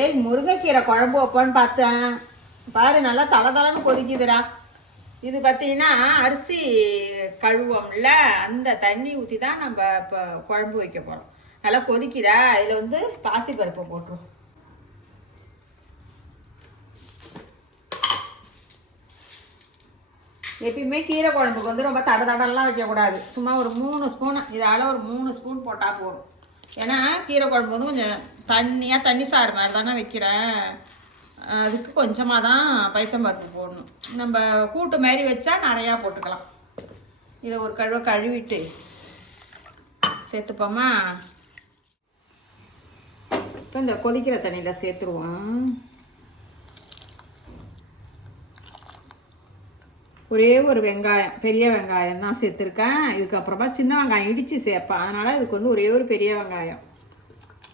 ஏய், முருங்கைக்கீரை குழம்பு வைப்போன்னு பார்த்தேன். பாரு, நல்லா தளதளன்னு கொதிக்குதுடா. இது பார்த்தீங்கன்னா அரிசி கழுவோம்ல, அந்த தண்ணி ஊற்றி தான் நம்ம இப்போ குழம்பு வைக்க போகிறோம். நல்லா கொதிக்குதா? இதில் வந்து பாசிப்பருப்பை போட்டுருவோம். எப்பயுமே கீரை குழம்புக்கு வந்து ரொம்ப தடலாம் வைக்கக்கூடாது. சும்மா ஒரு 3 ஸ்பூன், இதால் ஒரு 3 ஸ்பூன் போட்டால் போதும். ஏன்னா கீரை குழம்பு வந்து கொஞ்சம் தண்ணி சாறு மாதிரி தானே வைக்கிறேன். அதுக்கு கொஞ்சமாக தான் பைத்தம்பருப்பு போடணும். நம்ம கூட்டு மாதிரி வச்சா நிறையா போட்டுக்கலாம். இதை ஒரு கழுவிட்டு சேர்த்துப்போமா. இப்போ இந்த கொதிக்கிற தண்ணியில் சேர்த்துருவோம். ஒரே ஒரு வெங்காயம், பெரிய வெங்காயம் தான் சேர்த்துருக்கேன். இதுக்கப்புறமா சின்ன வெங்காயம் இடித்து சேர்ப்பேன். அதனால் இதுக்கு வந்து ஒரே ஒரு பெரிய வெங்காயம்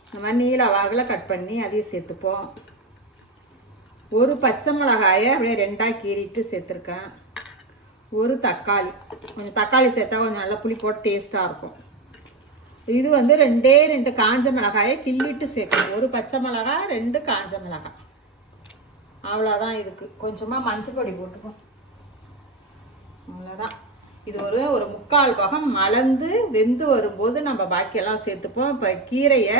இந்த மாதிரி நீல வாகில் கட் பண்ணி அதையும் சேர்த்துப்போம். ஒரு பச்சை மிளகாயை அப்படியே 2ஆக கீறிட்டு சேர்த்துருக்கேன். ஒரு தக்காளி, கொஞ்சம் தக்காளி சேர்த்தா கொஞ்சம் நல்லா புளி போட்டு டேஸ்ட்டாக இருக்கும். இது வந்து 2 காஞ்ச மிளகாயை கிள்ளிட்டு சேர்க்கணும். ஒரு பச்சை மிளகாய், 2 காஞ்ச மிளகாய், அவ்வளோதான். இதுக்கு கொஞ்சமாக மஞ்சள் பொடி போட்டுப்போம், அவ்வளோதான். இது ஒரு 3/4 பாகம் மலர்ந்து வெந்து வரும்போது நம்ம பாக்கியெல்லாம் சேர்த்துப்போம். இப்போ கீரையை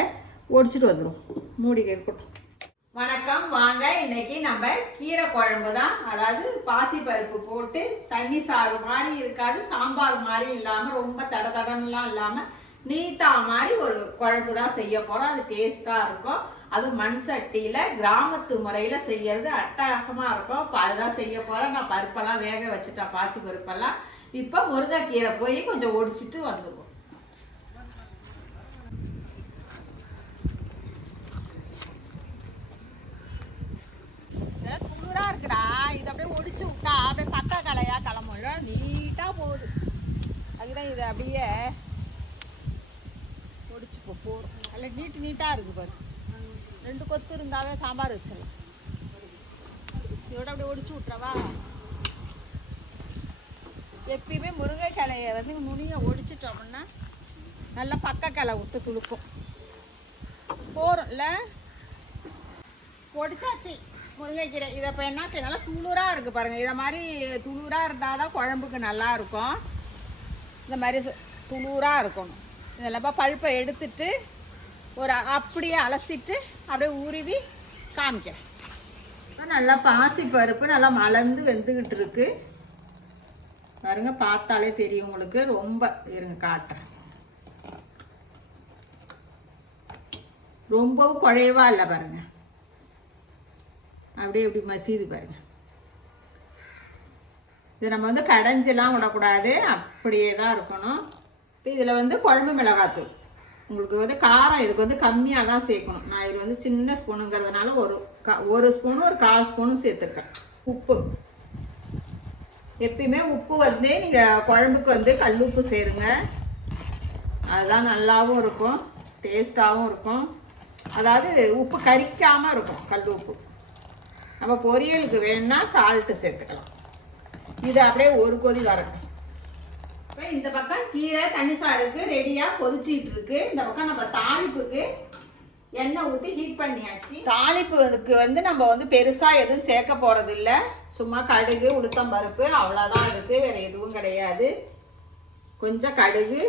ஒடிச்சிட்டு வந்துடும். மூடிக்க இருக்கட்டும். வணக்கம், வாங்க. இன்னைக்கு நம்ம கீரை குழம்பு தான். அதாவது பாசிப்பருப்பு போட்டு தண்ணி சாறு மாதிரி இருக்காது, சாம்பார் மாதிரி இல்லாமல் ரொம்ப தடன்லாம் இல்லாமல் நீத்தா மாதிரி ஒரு குழம்பு தான் செய்ய போகிறோம். அது டேஸ்ட்டாக இருக்கும். அது மண் சட்டியில் கிராமத்து முறையில் செய்யறது அட்டகாசமாக இருக்கும். இப்போ அதுதான் செய்ய போகிறேன். நான் பருப்பெல்லாம் வேக வச்சுட்டேன், பாசி பருப்பெல்லாம். இப்போ முருங்கைக்கீரை போய் கொஞ்சம் ஒடிச்சிட்டு வந்துடுவோம். குளிராக இருக்குடா. இது அப்படியே ஒடிச்சு விட்டா அப்படியே பக்க கலையாக கிளம்பும்ல, நீட்டாக போகுது. அதுதான் இது அப்படியே ஒடிச்சு போகிறோம். நல்லா நீட்டாக இருக்குது பாரு. 2 கொத்து இருந்தாவே சாம்பார் வச்சிடலாம். இதோட அப்படியே ஒடிச்சு விட்றவா. எப்பயுமே முருங்கை கிளையை வந்து நுனியை ஒடிச்சிட்டோம்னா நல்லா பக்க கிளை விட்டு துளுக்கும். போகிறோம்ல, ஒடிச்சாச்சு முருங்கைக்கீரை. இதை இப்போ என்ன செய்ய, நல்லா துளுராக இருக்குது பாருங்கள். இதை மாதிரி துளுராக இருந்தால் தான் குழம்புக்கு நல்லா இருக்கும். இந்த மாதிரி துளுராக இருக்கணும். இதெல்லாம் பழுப்பை எடுத்துட்டு ஒரு அப்படியே அலசிட்டு அப்படியே உருவி காமிக்கிறேன். நல்லா பாசி பருப்பு நல்லா மலர்ந்து வெந்துக்கிட்டு இருக்கு பாருங்க. பார்த்தாலே தெரியும் உங்களுக்கு. ரொம்ப இருங்க காட்டுறேன். ரொம்பவும் குழைவா இல்லை பாருங்க. அப்படியே இப்படி மசிது பாருங்க. இது நம்ம வந்து கடைஞ்செல்லாம் விடக்கூடாது, அப்படியே தான் இருக்கணும். இப்போ இதில் வந்து குழம்பு மிளகாத்தூள் உங்களுக்கு வந்து காரம் இதுக்கு வந்து கம்மியாக தான் சேர்க்கணும். நான் இது வந்து சின்ன ஸ்பூனுங்கிறதுனால ஒரு ஸ்பூனும் ஒரு 1/4 ஸ்பூனும் சேர்த்துருக்கேன். உப்பு, எப்பயுமே உப்பு வந்து நீங்கள் குழம்புக்கு வந்து கல் உப்பு சேருங்க. அதுதான் நல்லாவும் இருக்கும், டேஸ்ட்டாகவும் இருக்கும். அதாவது உப்பு கரிக்காமல் இருக்கும் கல் உப்பு. நம்ம பொரியலுக்கு வேணும்னா சால்ட்டு சேர்த்துக்கலாம். இது அப்படியே ஒரு கொதி வரட்டும். இப்போ இந்த பக்கம் கீரை தண்ணி சாருக்கு ரெடியாக கொதிச்சிட்டு இருக்கு. இந்த பக்கம் நம்ம தாளிப்புக்கு எண்ணெய் ஊற்றி ஹீட் பண்ணியாச்சு. தாளிப்புக்கு வந்து நம்ம வந்து பெருசாக எதுவும் சேர்க்க போகிறது இல்லை. சும்மா கடுகு, உளுத்தம் பருப்பு, அவ்வளோதான் இருக்குது, வேறு எதுவும் கிடையாது. கொஞ்சம் கடுகு,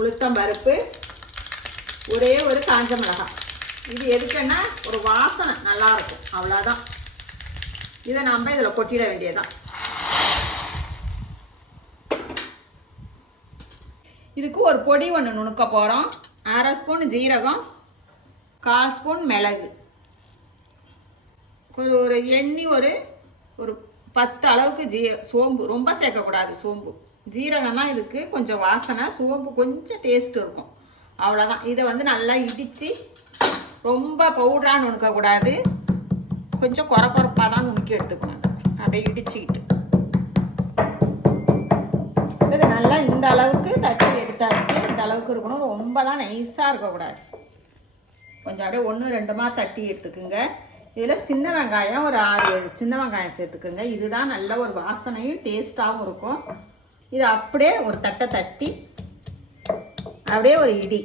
உளுத்தம் பருப்பு, ஒரே ஒரு காஞ்ச மிளகாய். இது எதுக்குன்னா ஒரு வாசனை நல்லாயிருக்கும், அவ்வளோதான். இதை நம்ம இதில் கொட்டிட வேண்டியதுதான். இதுக்கு ஒரு பொடி ஒன்று நுணுக்க போகிறோம். 1/2 ஸ்பூன் ஜீரகம், 1/4 ஸ்பூன் மிளகு, ஒரு எண்ணெய், ஒரு 10 அளவுக்கு சோம்பு. ரொம்ப சேர்க்கக்கூடாது சோம்பு. ஜீரகம் தான் இதுக்கு கொஞ்சம் வாசனை, சோம்பு கொஞ்சம் டேஸ்ட் இருக்கும், அவ்வளோதான். இதை வந்து நல்லா இடித்து, ரொம்ப பவுடராக நுணுக்கக்கூடாது, கொஞ்சம் குறப்பாக தான் நுணுக்கி எடுத்துக்கணும். அப்படியே இடிச்சுக்கிட்டு நல்லா இந்த அளவுக்கு தட்டி எடுத்தாச்சு. இந்த அளவுக்கு இருக்கணும், ரொம்பலாம் நைஸாக இருக்கக்கூடாது. கொஞ்சம் அப்படியே 1-2மா தட்டி எடுத்துக்குங்க. இதில் சின்ன வெங்காயம் ஒரு 6-7 சின்ன வெங்காயம் சேர்த்துக்குங்க. இதுதான் நல்ல ஒரு வாசனையும் டேஸ்ட்டாகவும் இருக்கும். இது அப்படியே ஒரு தட்டை தட்டி அப்படியே ஒரு இடி.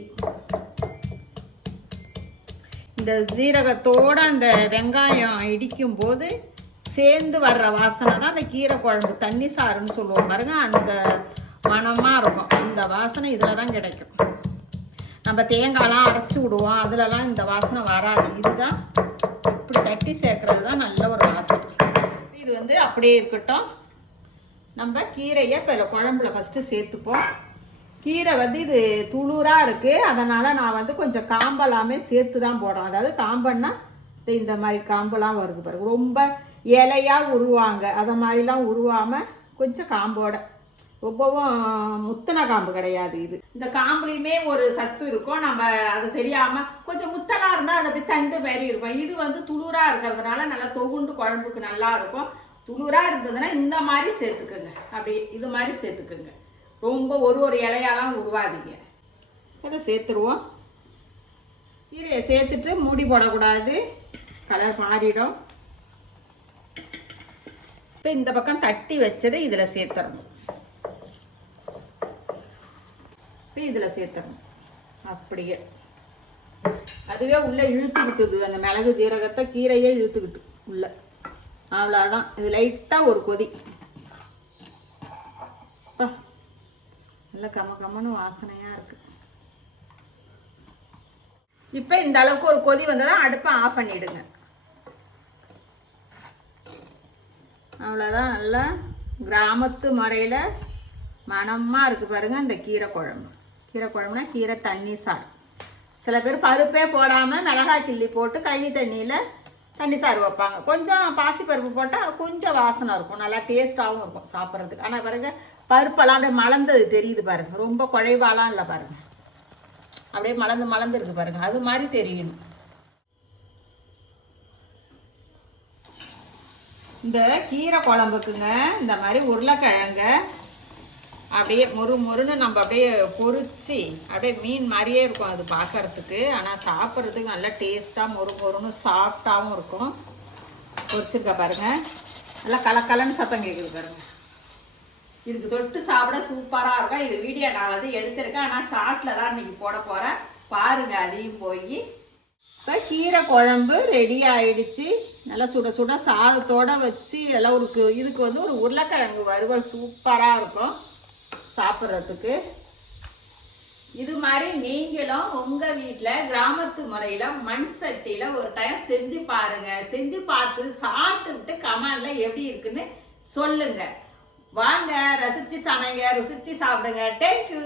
இந்த ஜீரகத்தோடு அந்த வெங்காயம் இடிக்கும் போது சேர்ந்து வர்ற வாசனை தான் அந்த கீரை குழம்பு தண்ணி சாறுன்னு சொல்லுவோம் பாருங்க, அந்த மணமாக இருக்கும். அந்த வாசனை இதில் தான் கிடைக்கும். நம்ம தேங்காய்லாம் அரைச்சி விடுவோம், அதிலலாம் இந்த வாசனை வராது. இதுதான் இப்படி தட்டி சேர்க்கறது தான் நல்ல ஒரு வாசனை. இது வந்து அப்படியே இருக்கட்டும். நம்ம கீரையை இப்போ குழம்புல ஃபஸ்ட்டு சேர்த்துப்போம். கீரை வந்து இது துளுராக இருக்குது, அதனால் நான் வந்து கொஞ்சம் காம்பெல்லாமே சேர்த்து தான் போடுறேன். அதாவது காம்பன்னா இந்த மாதிரி காம்பெல்லாம் வருது பாருங்க, ரொம்ப இலையாக உருவாங்க, அதை மாதிரிலாம் உருவாமல் கொஞ்சம் காம்போட, ரொம்பவும் முத்தனை காம்பு கிடையாது இது. இந்த காம்புலையுமே ஒரு சத்து இருக்கும், நம்ம அது தெரியாமல் கொஞ்சம் முத்தனாக இருந்தால் அது அப்படி தண்டு மாதிரி இருக்கும். இது வந்து துளுராக இருக்கிறதுனால நல்லா தொகுண்டு குழம்புக்கு நல்லா இருக்கும். துளுராக இருந்ததுன்னா இந்த மாதிரி சேர்த்துக்குங்க, அப்படி இது மாதிரி சேர்த்துக்குங்க. ரொம்ப ஒரு இலையாலாம் உருவாதீங்க. அதை சேர்த்துருவோம். கீரையை சேர்த்துட்டு மூடி போடக்கூடாது, கலர் மாறிடும். இப்போ இந்த பக்கம் தட்டி வச்சதை இதில் சேர்த்துடணும். இப்போ இதில் சேர்த்துடணும் அப்படியே. அதுவே உள்ளே இழுத்துக்கிட்டுது, அந்த மிளகு ஜீரகத்தை கீரையே இழுத்துக்கிட்டு உள்ள. அவ்வளோதான். இது லைட்டாக ஒரு கொதி. நல்ல கம்மன்னு வாசனையாக இருக்குது. இப்போ இந்த அளவுக்கு ஒரு கொதி வந்ததான் அடுப்பை ஆஃப் பண்ணிவிடுங்க. அவ்வளோதான். நல்லா கிராமத்து முறையில் மணமாக இருக்குது பாருங்கள் இந்த கீரை குழம்பு. கீரை குழம்புனா கீரை தண்ணி சாறு. சில பேர் பருப்பே போடாமல் மிளகாய் கிள்ளி போட்டு கழனி தண்ணியில் தண்ணி சாறு வைப்பாங்க. கொஞ்சம் பாசிப்பருப்பு போட்டால் கொஞ்சம் வாசனை இருக்கும், நல்லா டேஸ்ட்டாகவும் இருக்கும் சாப்பிட்றதுக்கு. ஆனால் பாருங்க பருப்பெல்லாம் அப்படியே மலர்ந்தது தெரியுது பாருங்கள், ரொம்ப குழைவாலாம் இல்லை பாருங்கள், அப்படியே மலர்ந்து இருக்கு பாருங்கள், அது மாதிரி தெரியணும். இந்த கீரை குழம்புக்குங்க இந்த மாதிரி உருளைக்கிழங்க அப்படியே மொறுன்னு நம்ம அப்படியே பொரிச்சு அப்படியே மீன் மாதிரியே இருக்கும் அது பார்க்கறதுக்கு. ஆனால் சாப்பிட்றதுக்கு நல்லா டேஸ்ட்டாக மொறுன்னு சாஃப்டாகவும் இருக்கும். பொரிச்சிருக்க பாருங்கள், நல்லா கலக்கலன்னு சத்தம் கேட்குது பாருங்கள். இதுக்கு தொட்டு சாப்பிட சூப்பராக இருக்கும். இது வீடியோ நான் வந்து எடுத்திருக்கேன், ஆனால் ஷார்ட்டில் தான் இன்றைக்கி போட போகிறேன், பாருங்கள் அதையும் போய். இப்போ கீரை குழம்பு ரெடி ஆயிடுச்சு. நல்லா சுட சுட சாதத்தோடு வச்சு எல்லாம் இதுக்கு வந்து ஒரு உருளைக்கிழங்கு வறுவல் சூப்பராக இருக்கும் சாப்பிட்றதுக்கு. இது மாதிரி நீங்களும் உங்கள் வீட்டில் கிராமத்து முறையில் மண் சட்டியில் ஒரு டைம் செஞ்சு பாருங்கள். செஞ்சு பார்த்து சாப்பிட்டுவிட்டு கமெண்டில் எப்படி இருக்குன்னு சொல்லுங்கள். வாங்க, ரசித்து சமைங்க, ருசித்து சாப்பிடுங்க. தேங்க்யூ.